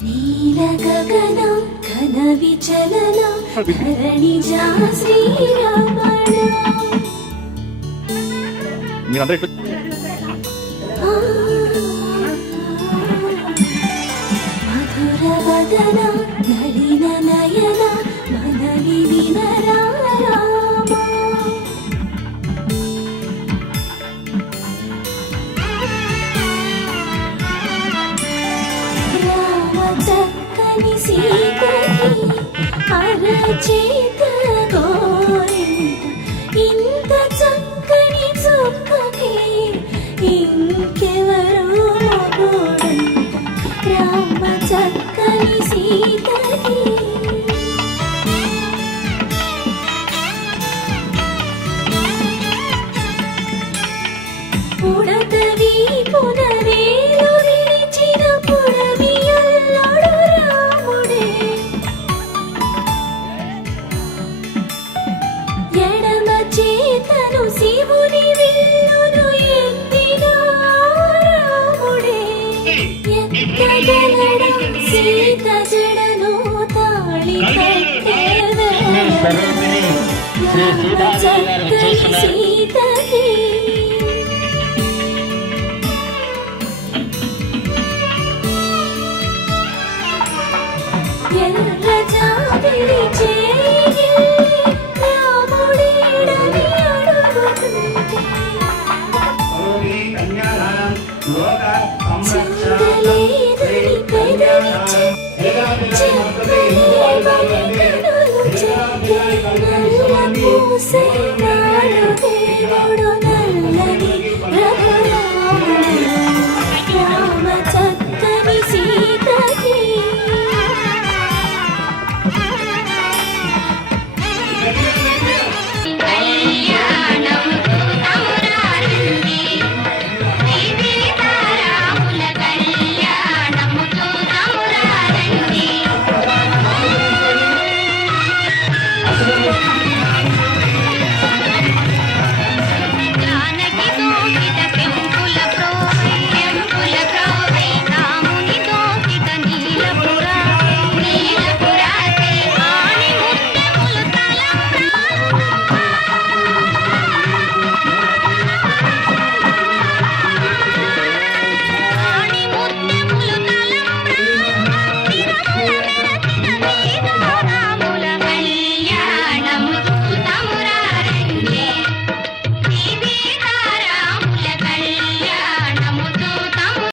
నీల గగనం ఘన విచలన ధరణిజా శ్రీరమణ మీరందరూ మధుర వదన నలిన నయన మనవి వినరామ రామ చక్కని సీతకి అరచేత గోరింట ఇంత చక్కని చుక్కకి ఇంకెవరు మొగుడంట రామ చక్కని సీతకి పుడతవి పునరేలు విరిచిన పుడమియల్లుడు రాముడే ఎడమ చేతను శివుని విల్లును ఎత్తిన రాముడే ఎత్తగలడా సీత జడను తాళి స్వరూపిణి శ్రీ సీతాదేవి గారు చేస్తున్నారు. సీతకి ఎర్ర జాబిలి చేయి రాముడేడని అడుగుతుంటే చూడలేదని పెదవి చెప్పలేవని కనులు చెప్పే నల్ల పూసైన